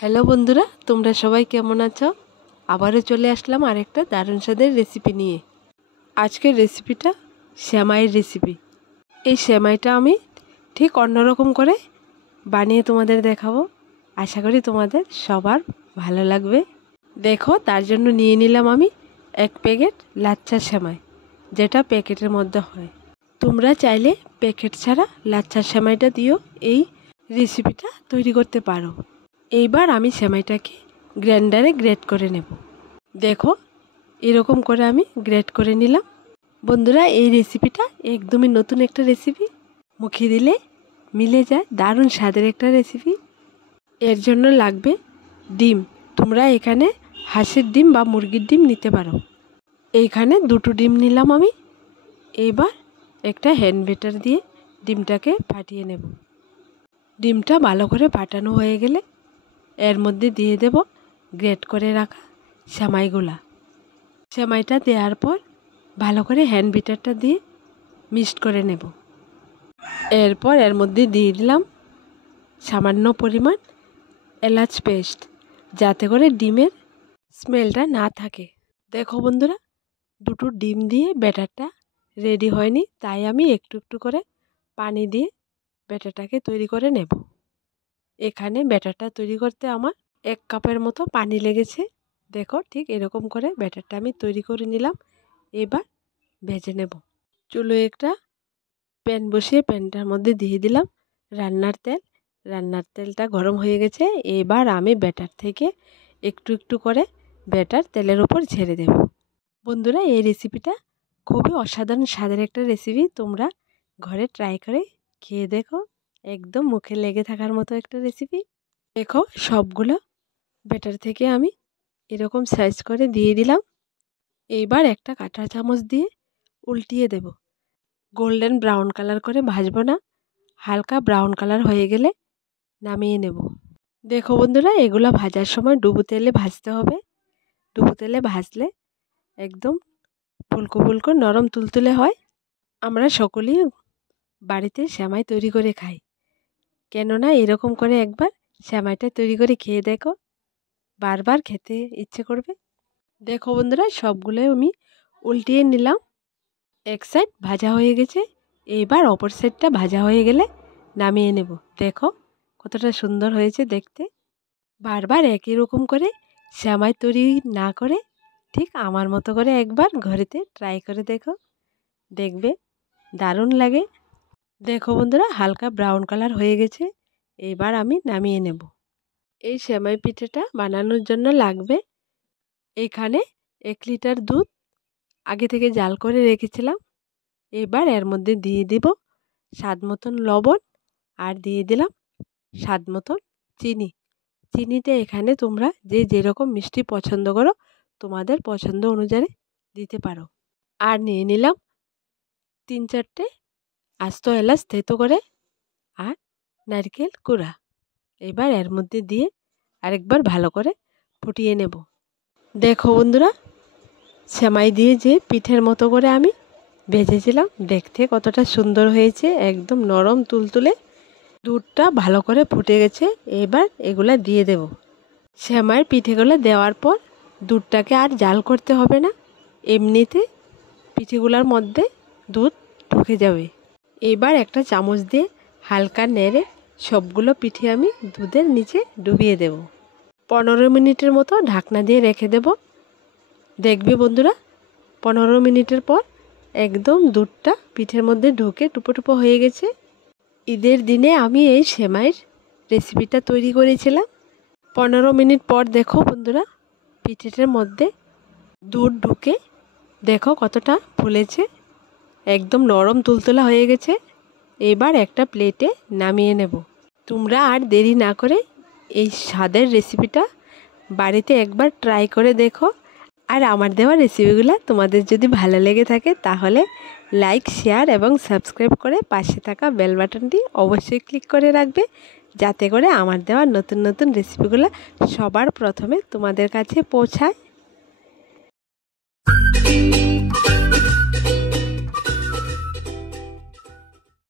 Hello বন্ধুরা, তোমরা সবাই কেমন আছো? আবারও চলে আসলাম আরেকটা দারুণ স্বাদের রেসিপি নিয়ে। আজকের রেসিপিটা সেমাইয়ের রেসিপি। এই সেমাইটা আমি ঠিক অন্যরকম করে বানিয়ে তোমাদের দেখাবো। আশা করি তোমাদের সবার ভালো লাগবে। দেখো, তার জন্য নিয়ে নিলাম আমি 1 প্যাকেট লাচ্ছার সেমাই, যেটা প্যাকেটের মধ্যে হয়। তোমরা চাইলে প্যাকেট ছাড়া লাচ্ছার সেমাইটা দিয়েও এই রেসিপিটা তৈরি করতে পারো। এইবার আমি সেমাইটাকে গ্রাইন্ডারে গ্রেট করে নেব। দেখো, এরকম করে আমি গ্রেট করে নিলাম। বন্ধুরা, এই রেসিপিটা একদমই নতুন একটা রেসিপি, মুখে দিলে মিলে যায় দারুণ স্বাদের একটা রেসিপি। এর জন্য লাগবে ডিম। তোমরা এখানে হাঁসের ডিম বা মুরগির ডিম নিতে পারো। এইখানে 2টো ডিম নিলাম আমি। এইবার একটা হ্যান্ড ব্যাটার দিয়ে ডিমটাকে ফাটিয়ে নেব। ডিমটা ভালো করে ফাটানো হয়ে গেলে এর মধ্যে দিয়ে দেব গ্রেট করে রাখা সেমাইগুলা। সেমাইটা দেওয়ার পর ভালো করে হ্যান্ড বিটারটা দিয়ে মিক্সড করে নেব। এরপর এর মধ্যে দিয়ে দিলাম সামান্য পরিমাণ এলাচ পেস্ট, যাতে করে ডিমের স্মেলটা না থাকে। দেখো বন্ধুরা, 2টো ডিম দিয়ে ব্যাটারটা রেডি হয়নি, তাই আমি একটু একটু করে পানি দিয়ে ব্যাটারটাকে তৈরি করে নেব। এখানে ব্যাটারটা তৈরি করতে আমার 1 কাপের মতো পানি লেগেছে। দেখো, ঠিক এরকম করে ব্যাটারটা আমি তৈরি করে নিলাম। এবার ভেজে নেব। চুলোয় একটা প্যান বসিয়ে প্যানটার মধ্যে দিয়ে দিলাম রান্নার তেল। রান্নার তেলটা গরম হয়ে গেছে। এবার আমি ব্যাটার থেকে একটু একটু করে ব্যাটার তেলের উপর ছেড়ে দেব। বন্ধুরা, এই রেসিপিটা খুবই অসাধারণ স্বাদের একটা রেসিপি। তোমরা ঘরে ট্রাই করে খেয়ে দেখো, একদম মুখে লেগে থাকার মতো একটা রেসিপি। দেখো, সবগুলো ব্যাটার থেকে আমি এরকম সাইজ করে দিয়ে দিলাম। এইবার একটা কাঁটা চামচ দিয়ে উল্টিয়ে দেব। গোল্ডেন ব্রাউন কালার করে ভাজবো না, হালকা ব্রাউন কালার হয়ে গেলে নামিয়ে নেব। দেখো বন্ধুরা, এগুলো ভাজার সময় ডুবো তেলে ভাজতে হবে। ডুবো তেলে ভাজলে একদম ফুলকো ফুলকো নরম তুলতুলে হয়। আমরা সকলেই বাড়িতে সেমাই তৈরি করে খাই, কেননা এরকম করে একবার সেমাইটা তৈরি করে খেয়ে দেখো, বারবার খেতে ইচ্ছে করবে। দেখো বন্ধুরা, সবগুলো আমি উল্টিয়ে নিলাম। এক সাইড ভাজা হয়ে গেছে। এইবার অপর সাইডটা ভাজা হয়ে গেলে নামিয়ে নেব। দেখো কতটা সুন্দর হয়েছে দেখতে। বারবার একই রকম করে সেমাই তৈরি না করে ঠিক আমার মতো করে একবার ঘরেতে ট্রাই করে দেখো, দেখবে দারুণ লাগে। দেখো বন্ধুরা, হালকা ব্রাউন কালার হয়ে গেছে। এবার আমি নামিয়ে নেব। এই সেমাই পিঠাটা বানানোর জন্য লাগবে এখানে 1 লিটার দুধ আগে থেকে জাল করে রেখেছিলাম। এবার এর মধ্যে দিয়ে দিব স্বাদ মতন লবণ, আর দিয়ে দিলাম স্বাদ মতন চিনি। চিনিটা এখানে তোমরা যে যেরকম মিষ্টি পছন্দ করো তোমাদের পছন্দ অনুযায়ী দিতে পারো। আর নিয়ে নিলাম 3-4টে আস্ত এলাচ থেতো করে, আর নারকেল কুড়া। এবার এর মধ্যে দিয়ে আরেকবার ভালো করে ফুটিয়ে নেব। দেখো বন্ধুরা, সেমাই দিয়ে যে পিঠের মতো করে আমি ভেজেছিলাম, দেখতে কতটা সুন্দর হয়েছে, একদম নরম তুলতুলে। দুধটা ভালো করে ফুটে গেছে। এবার এগুলা দিয়ে দেব। সেমাইয়ের পিঠেগুলো দেওয়ার পর দুধটাকে আর জাল করতে হবে না, এমনিতে পিঠেগুলোর মধ্যে দুধ ঢুকে যাবে। এবার একটা চামচ দিয়ে হালকা নেড়ে সবগুলো পিঠে আমি দুধের নিচে ডুবিয়ে দেব। 15 মিনিটের মতো ঢাকনা দিয়ে রেখে দেব। দেখবে বন্ধুরা, 15 মিনিটের পর একদম দুধটা পিঠের মধ্যে ঢুকে টুপো টুপো হয়ে গেছে। ঈদের দিনে আমি এই সেমাইয়ের রেসিপিটা তৈরি করেছিলাম। 15 মিনিট পর দেখো বন্ধুরা, পিঠেটার মধ্যে দুধ ঢুকে দেখো কতটা ফুলেছে, একদম নরম তুলতুলা হয়ে গেছে। এবার একটা প্লেটে নামিয়ে নেব। তোমরা আর দেরি না করে এই স্বাদের রেসিপিটা বাড়িতে একবার ট্রাই করে দেখো। আর আমার দেওয়া রেসিপিগুলো তোমাদের যদি ভালো লেগে থাকে তাহলে লাইক, শেয়ার এবং সাবস্ক্রাইব করে পাশে থাকা বেল বাটনটি অবশ্যই ক্লিক করে রাখবে, যাতে করে আমার দেওয়া নতুন নতুন রেসিপিগুলো সবার প্রথমে তোমাদের কাছে পৌঁছায়।